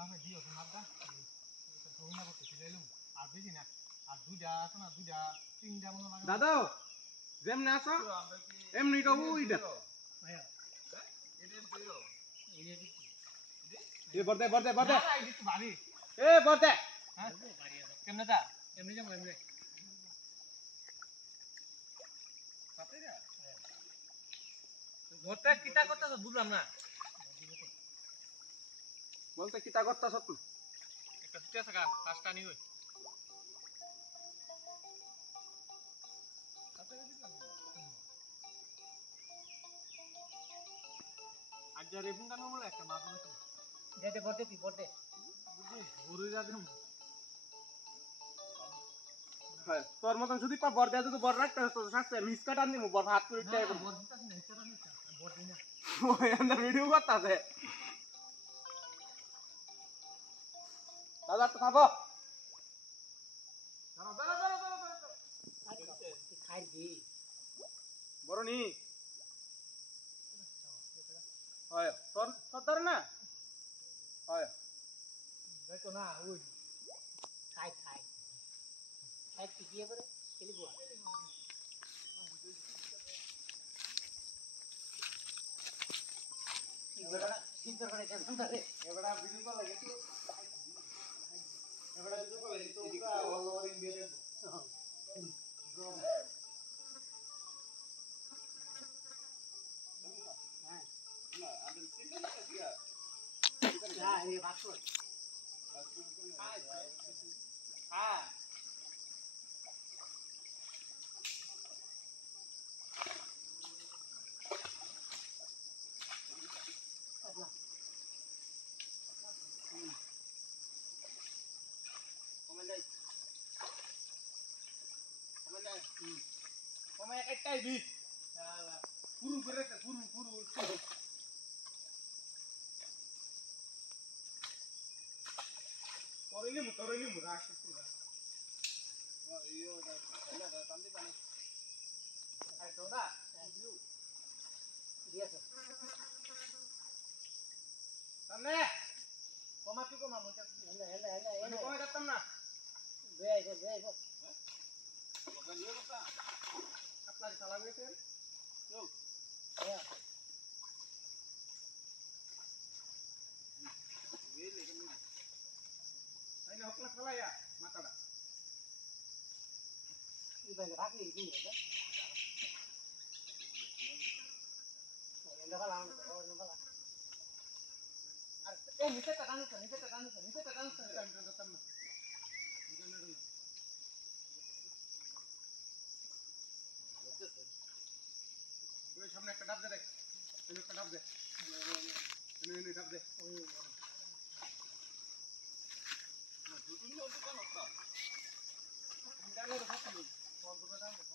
মামা দিও তো মাপদা এটা তো না করতে দিলাম আর বেশি না আর দুইটা আছে না দুইটা তিনটা মনে লাগে দাদা যেমনে আছো এমনি তো উইটা ভাইয়া এদিন দিও এ বর্দে বর্দে বর্দে না এই তো ভারী এ বর্দে হ্যাঁ ভারী আছে কেমনে তা এমনি যাম এমনি পাতেরা ঘরটা কিটা করতেছ বুঝলাম না বলতে কিটা করতেছ তুই একটা ছুটি আছে গা পাঁচটা নি হই আজ যা রেবুন গানো বলে একটা মাছ আছে যেতে বর্তে তুই বর্তে বুঝি বড়ই রাখুন হ্যাঁ তোর মতন যদি পা বড় দেয়া তো বড় রাখতে তো শাস্তে মিস কাট আনি বড় হাত করে টাই বড় দিতা না হিসাব আমি বড় দিনা ওই আন্দার ভিডিও করতাছে দাদা তো খাবো দাঁড়াও দাঁড়াও দাঁড়াও দাঁড়াও খাই দি বড় নি হয় তোর তোর না হয় দেখো না ওই খাই খাই খাই কি দিয়ে করে খেলিব এবারে সিদ্ধ করে কেমন ধরে এবারে ভিডিও কল লাগে তো এবারে ভিডিও কল লাগে তো পুরো অল ওভার ইন্ডিয়া দেখবো হ্যাঁ না আমি সিদ্ধ না দিয়া হ্যাঁ এই বাক্স হ্যাঁ Kome ektai bi. Salah. Guru bereka guru. Torili mu rashi pura. Oh iyo da sala tamdi pani. Ai to da. View. Dia se. Tamne. Koma ki koma mun ta. Hela. Koma dattam na. Ve ai go. Bukan dia kata. Apa salah gitu? Yo. Ya. Ini kan ini. Ini hokla salah ya, mata dah. Ini banyak lagi ini ya. Ini dah lang, oh ini dah. Ini tekan. সামনে একটা ডাব দে দেখ একটা ডাব দে এনে ডাব দে ওই না দুদিন হলো দোকান হচ্ছে ইন্টারনেট আছে বন্ধুরা দাম দেখো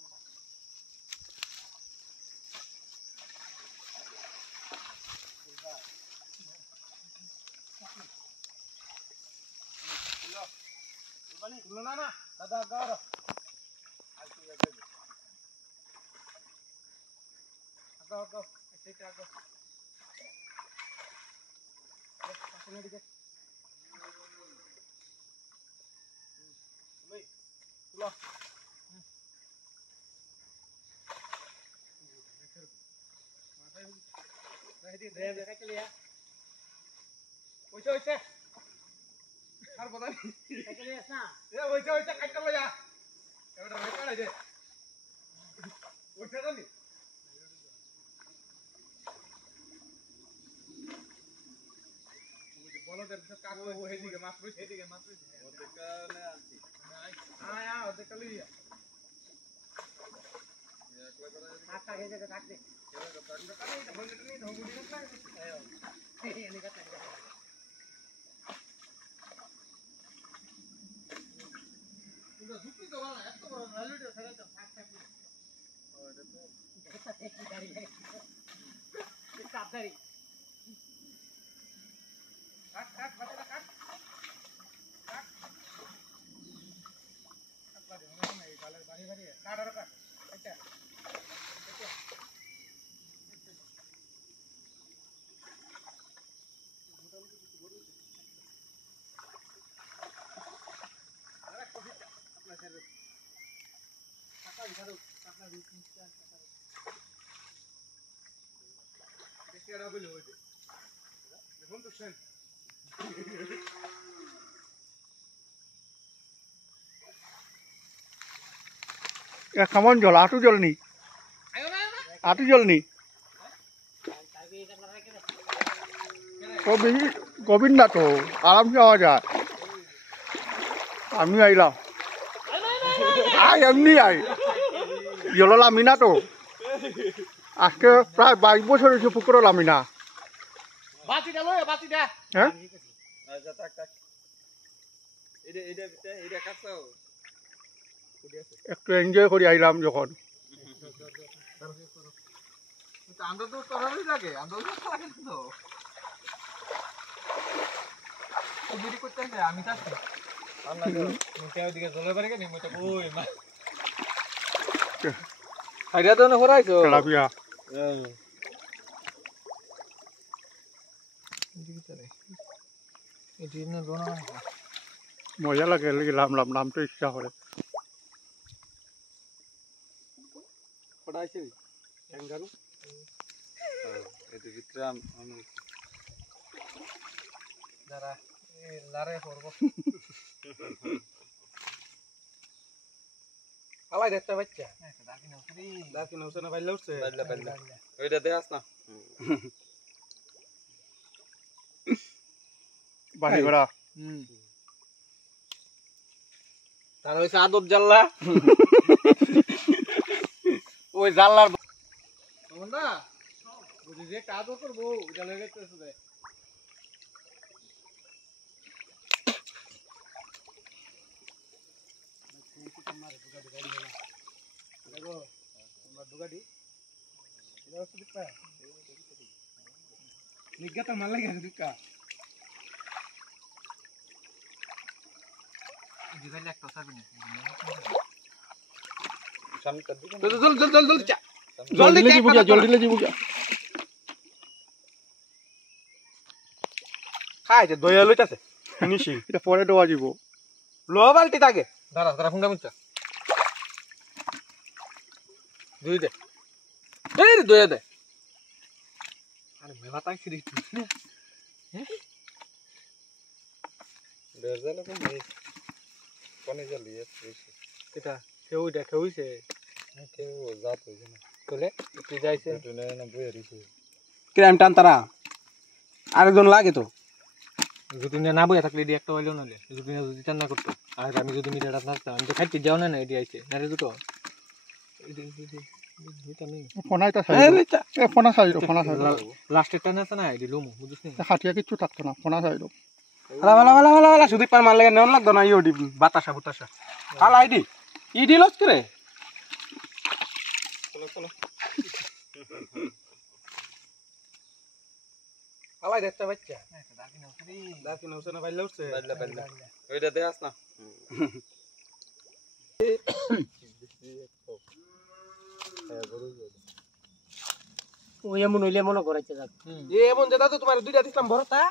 না দাদা গাওয়া আর কি আছে Go. Kita go. Pasang dikit. Baik. Pulang. Deh ke lihat. Oce. Har pata nahi. Ke lihat na. Ya oce katta lo ya. Ebar record aje. Oce nahi. বলদের ভিতর কাকু এদিকে মাছ রইছে ওদিকে নে আনছি আয়া ওদিকে লইয়া একলা করে আটা গেছে তো কাটতে এবার কাটতে কাটে বলতে নেই ধমুড়ি না আয় এনে কাটতে পুরো ঝুপি তো বানা এত বড় ভ্যালুটা ফেলে তো থাক ওটা তো এটা কি গাড়ি এটা চাপদারি কাট বাচ্চাটা কাট লাগে না এই গালের বাড়ি কাট আর কাট এটা মোটামুটি কিছু বড় কেমন জল আটু জল নি আটু জল নি তো বেশি গভীর না তো আরাম যাওয়া যায় আমি আইলাম আয় এমনি আয় জল নামি না তো আজকে প্রায় 22 বছর হয়েছে পুকুরে নামি না হ্যাঁ একটু এনজয় করে আইলাম যখন আমরা তো তরারই লাগে আমরা তো লাগে তো ভিডিও করতে আছে আমি থাকি আমরা তো মুখে ওদিকে জলে পারে কেন মুটা ওই মা আইডিয়া তো না করাইছো তেলাপিয়া মজা লাগে গেলাম নামতে ইচ্ছা করে পড়াইছে ক্যাঙ্গারু এতে ভিতরে আমি যারা লারে করব আলাই দেখতে বাচ্চা দাকি নউছে না বাইলে উঠছে বাইলে ওইটা দেখাস না বাড়ি ঘোড়া তার হইছে আদব জাল্লা ওই জাল্লার না বুঝি যে কাজ করব ওটা লাগাইতেছে দে দেখো আমরা দুগাড়ি এটা হচ্ছে দিপা নিগতা মাল লাগে দিকা দিগালে একটা সাবি না সামনে কর দিন জল চা জলদি যাবো গিয়া খাইছে দয়া লইতাছে নিশি এটা পরে দেওয়া যাব লো বালতি থাকে দাঁড়া ফুঙ্গা মুচা দুই দে এই দয়া দে আরে মেলা তাই সিরি বেরজালে কোন কোনে জ্বালিয়ে এটা কেউ হইছে কেউ জাত হইছে না কলে তুই যাইছে না বই রিছে ক্রাইম টান তারা আরেকজন লাগে তো যদি না বইয়া থাকলে এডি একটা হইলো নালে যদি টান না করতো আর আমি যদি মিটারটা থাকতাম আমি তো খাইতে যাও না এডি আইছে না রে দুটো ফোনাইতা সাইড লাস্টের টান আছে না এডি লুমু বুঝছিস না হাতিয়া কিছু থাকতো না ফোনা সাইড হালা সুদীপ পার মার লাগে নেন লাগতো না ইওডি বাতাসা হালা ইডি লস করে চলো হালাই দেখতে বাচ্চা দাকি নউছে না বাইলে উঠছে বাইলে ওইটা দেখাস না ওই এমন হইলে মনে করাইতে যাক এমন যেটা তো তোমার দুইটা দিলাম ভরতা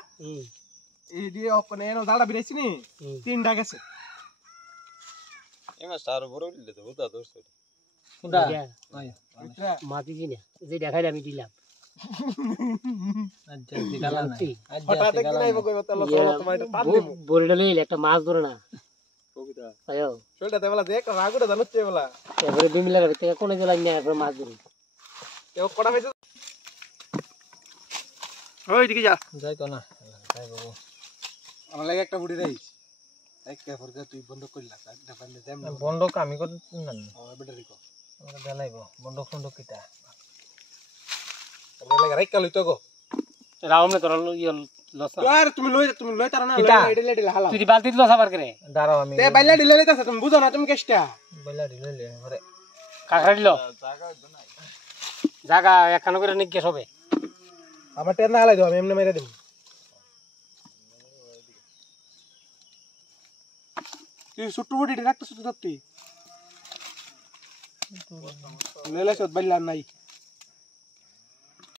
এই দিয়ে ওখানে এনো জালটা বিরাইছি নি তিনটা গেছে এই মাছ আর বড় হইলে তো বুঝা দরছে কোনটা মাটি কিনা যে দেখাইলে আমি দিলাম আচ্ছা দিগালা না হঠাৎ একদিন আইবো কইবো তাহলে চলো তোমার এটা টান দিমু বড়িটা লইলে একটা মাছ ধরে না কবিতা আয়ো শোলটা দেবলা দেখ রাগুটা জানতে বলা এবারে বিমিলা রে থেকে কোনে জলাই না এরপর মাছ ধরি এও কড়া হইছে ওই দিকে যা যাই তো না যাই বাবু আমার লাগে একটা বুড়ি দেই একটা ফরগা তুই বন্ধ করলা একটা বান্দে দেম বন্ধক আমি কত না ব্যাটারি কো আমরা দেলাইবো বন্ধক কিটা আমার লাগে রাইকা লইতো গো রাও মে তোরা লস আর তুমি লই তারা না এডলে হালা তুই বালতি লস আবার করে দাঁড়াও আমি তে বাইলা দিলে লইতাছ তুমি বুঝো না তুমি কেষ্টা বাইলা দিলে আরে কাকড়া দিল জায়গা একখান করে নিকে সবে আমার টেন না হালাই দাও আমি এমনি মেরে দেব তুই ছোট বডি রাখতেছ তো তুই লেলেছ বাইলা নাই